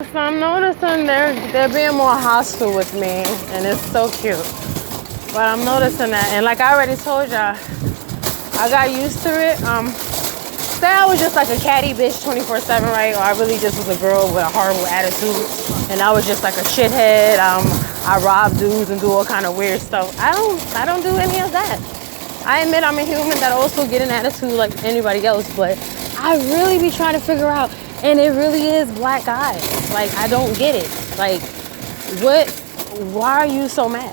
So I'm noticing they're being more hostile with me, and it's so cute. But I'm noticing that, and like I already told y'all, I got used to it. Say I was just like a catty bitch 24/7, right? Or I really just was a girl with a horrible attitude, and I was just like a shithead. I rob dudes and do all kind of weird stuff. I don't do any of that. I admit I'm a human that also get an attitude like anybody else, but I really be trying to figure out, and it really is black guys. Like, I don't get it. Like, why are you so mad?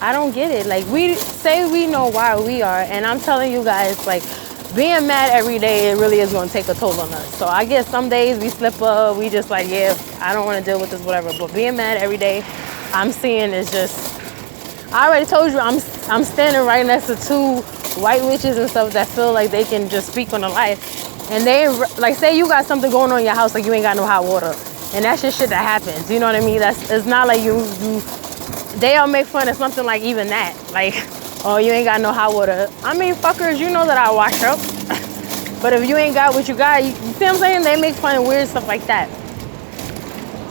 I don't get it. Like, we say we know why we are, and I'm telling you guys, like, being mad every day, it really is going to take a toll on us. So I guess some days we slip up, we just like, yeah, I don't want to deal with this, whatever. But being mad every day, I'm seeing is just, I already told you, I'm standing right next to two white witches and stuff that feel like they can just speak on the life. And they, like, say you got something going on in your house, like you ain't got no hot water. And that's just shit that happens, you know what I mean? It's not like they all make fun of something like even that. Like, oh, you ain't got no hot water. I mean, fuckers, you know that I wash up. But if you ain't got what you got, you see what I'm saying? They make fun of weird stuff like that.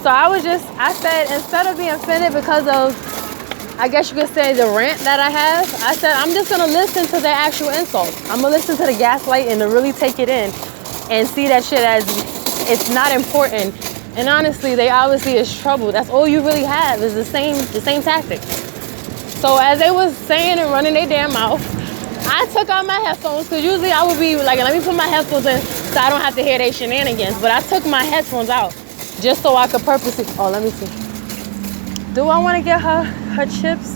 So I said, instead of being offended because of, I guess you could say, the rant that I have, I said, I'm just going to listen to their actual insults. I'm going to listen to the gaslight and to really take it in and see that shit as it's not important. And honestly, they obviously is trouble. That's all you really have is the same tactic. So as they was saying and running their damn mouth, I took out my headphones, because usually I would be like, let me put my headphones in so I don't have to hear their shenanigans. But I took my headphones out just so I could purposely, oh, let me see. Do I want to get her chips?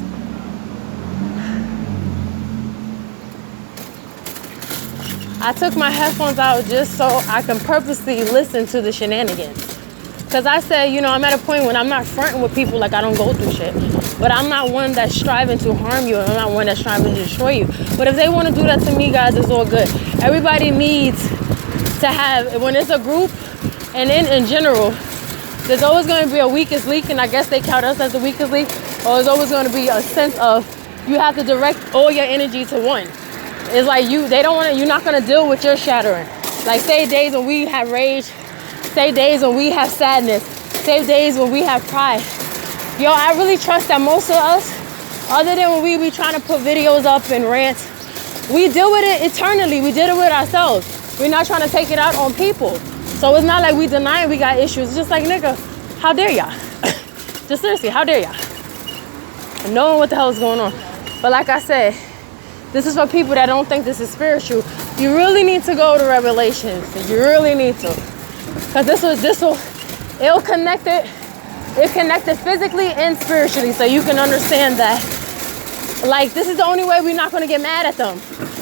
I took my headphones out just so I can purposely listen to the shenanigans. Because I said, you know, I'm at a point when I'm not fronting with people like I don't go through shit. But I'm not one that's striving to harm you, and I'm not one that's striving to destroy you. But if they want to do that to me, guys, it's all good. Everybody needs to have, when it's a group, and in general, there's always going to be a weakest link, and I guess they count us as the weakest link, or there's always going to be a sense of you have to direct all your energy to one. It's like you're not going to deal with your shattering. Like, say days when we have rage, say days when we have sadness, say days when we have pride. Yo, I really trust that most of us, other than when we be trying to put videos up and rants, we deal with it eternally. We did it with ourselves. We're not trying to take it out on people. So it's not like we denying we got issues. It's just like, nigga, how dare y'all? Just seriously, how dare y'all? And knowing what the hell is going on. But like I said, this is for people that don't think this is spiritual. You really need to go to Revelations. You really need to. Because it'll connect it. It connected physically and spiritually, so you can understand that, like, this is the only way we're not going to get mad at them,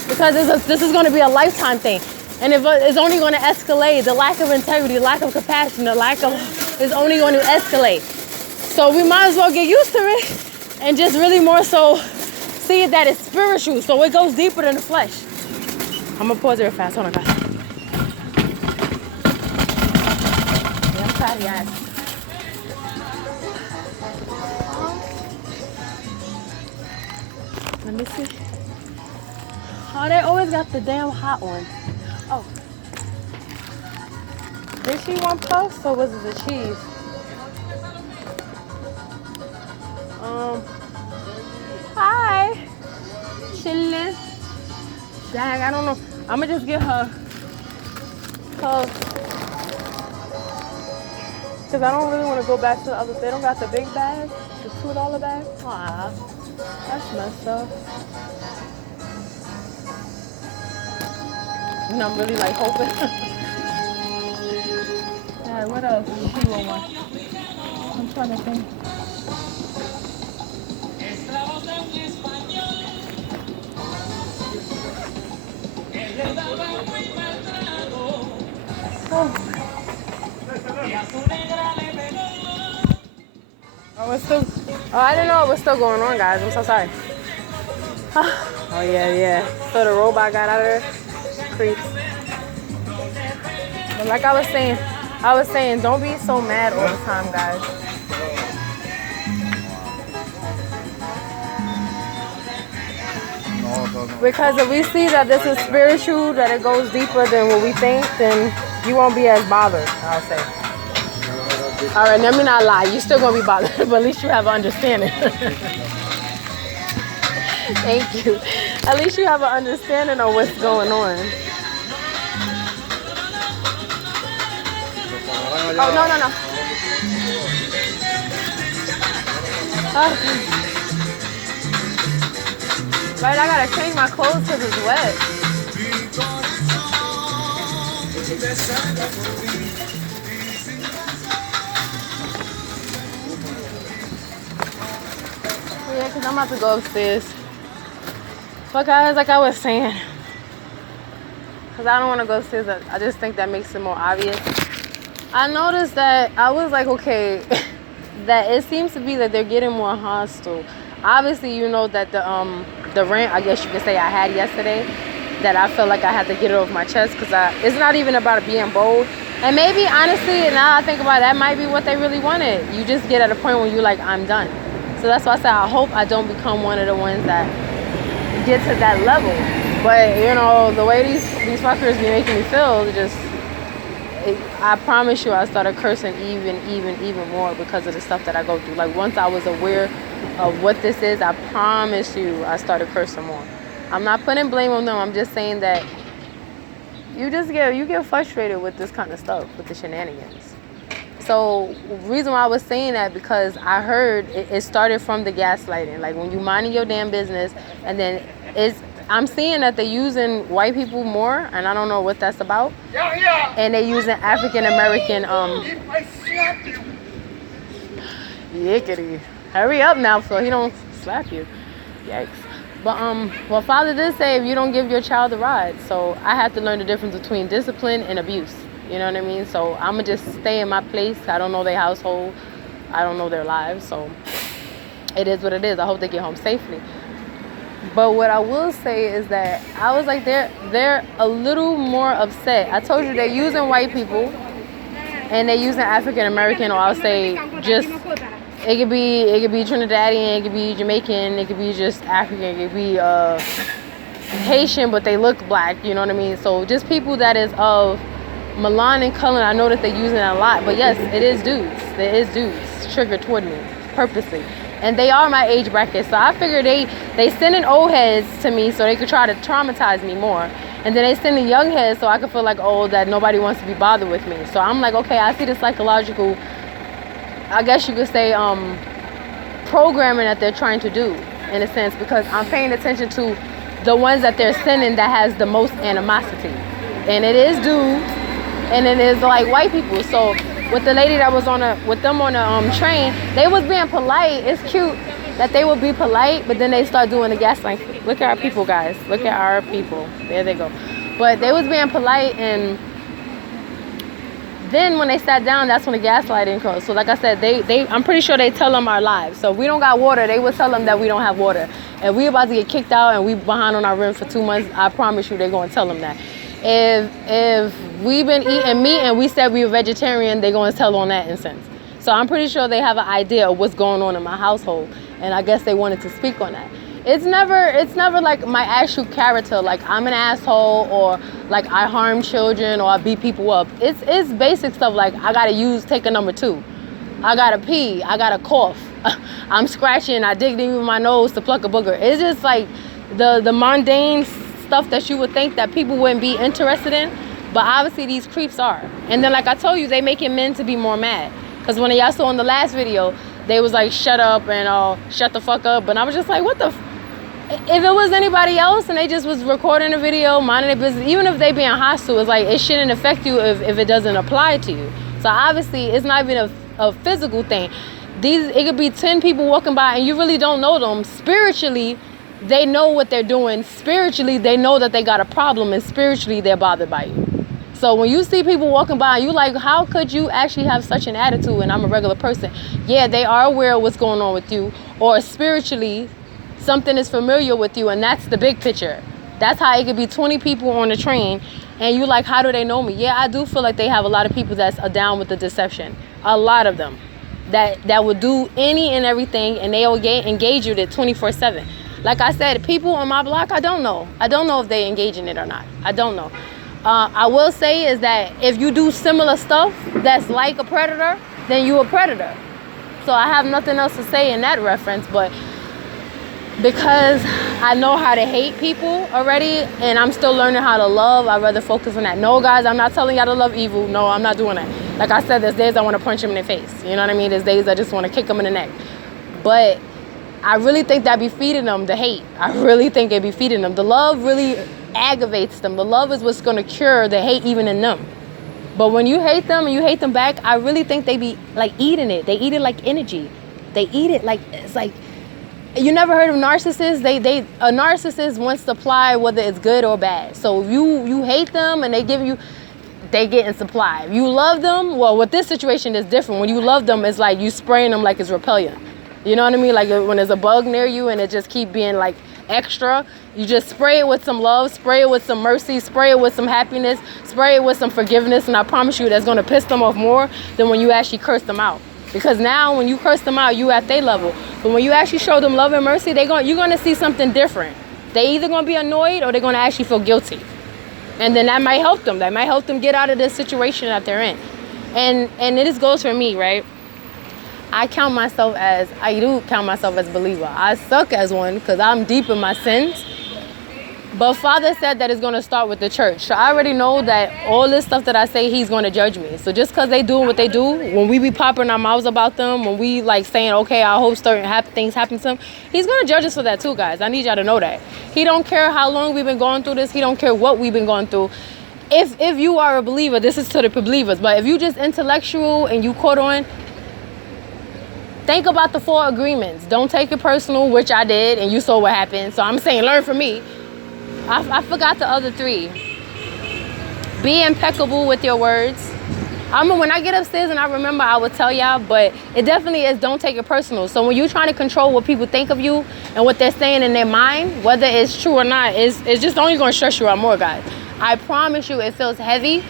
because this is going to be a lifetime thing. And if it's only going to escalate, the lack of integrity, lack of compassion, the lack of is only going to escalate. So we might as well get used to it and just really more so see it that it's spiritual, so it goes deeper than the flesh. I'm going to pause it real fast. Hold on, guys. Yeah, I'm tired, guys. Let me see. Oh, they always got the damn hot one. Oh. Did she want puffs or was it the cheese? Hi. Chillin'. Dang, I don't know. I'ma just get her puffs. Cause I don't really want to go back to the other. They don't got the big bag, the $2 bag. Aw. That's messed up. And I'm really like hoping. Alright, what else? She will want. I'm trying to think. Oh. Oh, it's still. Oh, I didn't know it was still going on, guys. I'm so sorry. Oh yeah. So the robot got out of there. Creeps. But like I was saying, don't be so mad all the time, guys. Because if we see that this is spiritual, that it goes deeper than what we think, then you won't be as bothered, I'll say. All right, let me not lie. You're still gonna be bothered, but at least you have an understanding. Thank you. At least you have an understanding of what's going on. Oh, no. Right, I gotta change my clothes because it's wet. Yeah, because I'm about to go upstairs. But guys, like I was saying, because I don't want to go upstairs, I just think that makes it more obvious. I noticed that I was like, okay, that it seems to be that they're getting more hostile. Obviously, you know that the rant, I guess you could say, I had yesterday, that I felt like I had to get it off my chest because it's not even about it being bold. And maybe, honestly, now I think about it, that might be what they really wanted. You just get at a point where you're like, I'm done. So that's why I said I hope I don't become one of the ones that get to that level. But, you know, the way these fuckers be making me feel, I promise you I started cursing even more because of the stuff that I go through. Like, once I was aware of what this is, I promise you I started cursing more. I'm not putting blame on them. I'm just saying that you get frustrated with this kind of stuff, with the shenanigans. So the reason why I was saying that, because I heard it started from the gaslighting. Like, when you minding your damn business, and then I'm seeing that they're using white people more, and I don't know what that's about. And they're using African American. Yickety. Hurry up now, so he don't slap you. Yikes. But well, Father did say if you don't give your child a ride, so I have to learn the difference between discipline and abuse. You know what I mean? So I'm gonna just stay in my place. I don't know their household. I don't know their lives, so it is what it is. I hope they get home safely. But what I will say is that I was like, they're a little more upset. I told you they're using white people, and they're using African American, or I'll say just. It could be Trinidadian, it could be Jamaican, it could be just African, it could be Haitian, but they look black, you know what I mean? So just people that is of melanin color. I know that they're using it a lot, but yes, it is dudes. There is dudes triggered toward me purposely. And they are my age bracket, so I figure they sending old heads to me so they could try to traumatize me more. And then they sending young heads so I could feel like, oh, that nobody wants to be bothered with me. So I'm like, okay, I see the psychological, I guess you could say, programming that they're trying to do, in a sense, because I'm paying attention to the ones that they're sending that has the most animosity. And it is dudes, and it is like white people. So with the lady that was with them on the train, they was being polite. It's cute that they would be polite, but then they start doing the gaslighting. Look at our people, guys. Look at our people. There they go. But they was being polite, and then when they sat down, that's when the gaslighting goes. So like I said, I'm pretty sure they tell them our lives. So if we don't got water, they would tell them that we don't have water. If we about to get kicked out and we behind on our rent for 2 months, I promise you they're going to tell them that. If we've been eating meat and we said we were vegetarian, they're going to tell on that instance. So I'm pretty sure they have an idea of what's going on in my household. And I guess they wanted to speak on that. It's never like my actual character, like I'm an asshole, or like I harm children, or I beat people up. It's basic stuff like I gotta take a number 2. I gotta pee, I gotta cough. I'm scratching, I dig deep with my nose to pluck a booger. It's just like the mundane stuff that you would think that people wouldn't be interested in, but obviously these creeps are. And then like I told you, they making men to be more mad. Because when y'all saw in the last video, they was like, shut up and shut the fuck up. And I was just like, what the if it was anybody else and they just was recording a video, minding their business, even if they being hostile, it's like it shouldn't affect you if it doesn't apply to you. So obviously it's not even a physical thing. It could be 10 people walking by and you really don't know them. Spiritually, they know what they're doing. Spiritually, they know that they got a problem, and spiritually they're bothered by you. So when you see people walking by, you like, how could you actually have such an attitude and I'm a regular person? Yeah, they are aware of what's going on with you, or spiritually something is familiar with you, and that's the big picture. That's how it could be 20 people on the train and you like, how do they know me? Yeah, I do feel like they have a lot of people that's down with the deception. A lot of them that will do any and everything, and they'll engage with it 24/7. Like I said, people on my block, I don't know if they engage in it or not. I don't know. I will say is that if you do similar stuff that's like a predator, then you a predator. So I have nothing else to say in that reference, but because I know how to hate people already and I'm still learning how to love, I'd rather focus on that. No, guys, I'm not telling y'all to love evil. No, I'm not doing that. Like I said, there's days I want to punch him in the face. You know what I mean? There's days I just want to kick him in the neck. But I really think that be feeding them the hate. I really think it be feeding them. The love really aggravates them. The love is what's going to cure the hate even in them. But when you hate them and you hate them back, I really think they be like eating it. They eat it like energy. They eat it like, it's like, you never heard of narcissists? A narcissist wants supply whether it's good or bad. So if you hate them and they give you, they get in supply. If you love them, well, with this situation it's different. When you love them, it's like you spraying them like it's repellent. You know what I mean? Like when there's a bug near you and it just keep being like extra, you just spray it with some love, spray it with some mercy, spray it with some happiness, spray it with some forgiveness, and I promise you that's gonna piss them off more than when you actually curse them out. Because now when you curse them out, you at their level. But when you actually show them love and mercy, you're gonna see something different. They either gonna be annoyed or they're gonna actually feel guilty. And then that might help them. That might help them get out of this situation that they're in. And it just goes for me, right? I do count myself as a believer. I suck as one because I'm deep in my sins. But Father said that it's going to start with the church. So I already know that all this stuff that I say, he's going to judge me. So just because they doing what they do, when we be popping our mouths about them, when we like saying, okay, I hope certain things happen to them, he's going to judge us for that too, guys. I need y'all to know that. He don't care how long we've been going through this. He don't care what we've been going through. If you are a believer, this is to the believers. But if you just intellectual and you caught on, think about the 4 agreements. Don't take it personal, which I did, and you saw what happened. So I'm saying learn from me. I forgot the other 3. Be impeccable with your words. When I get upstairs and I remember, I will tell y'all, but it definitely is don't take it personal. So when you're trying to control what people think of you and what they're saying in their mind, whether it's true or not, it's just only going to stress you out more, guys. I promise you it feels heavy.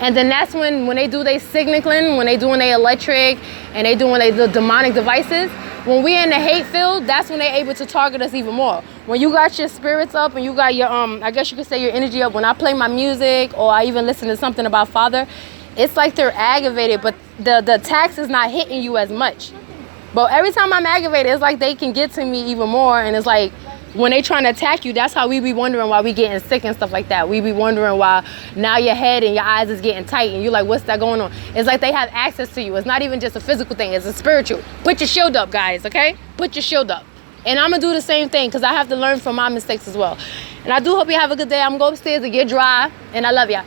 And then that's when they do their signaling, when they doing their electric, and they doing their demonic devices, when we in the hate field, that's when they're able to target us even more. When you got your spirits up and you got your, I guess you could say your energy up, when I play my music or I even listen to something about Father, it's like they're aggravated, but the attacks is not hitting you as much. But every time I'm aggravated, it's like they can get to me even more, and it's like, when they trying to attack you, that's how we be wondering why we getting sick and stuff like that. We be wondering why now your head and your eyes is getting tight and you're like, what's that going on? It's like they have access to you. It's not even just a physical thing, it's a spiritual. Put your shield up, guys, okay? Put your shield up. And I'm gonna do the same thing because I have to learn from my mistakes as well. And I do hope you have a good day. I'm gonna go upstairs and get dry, and I love y'all.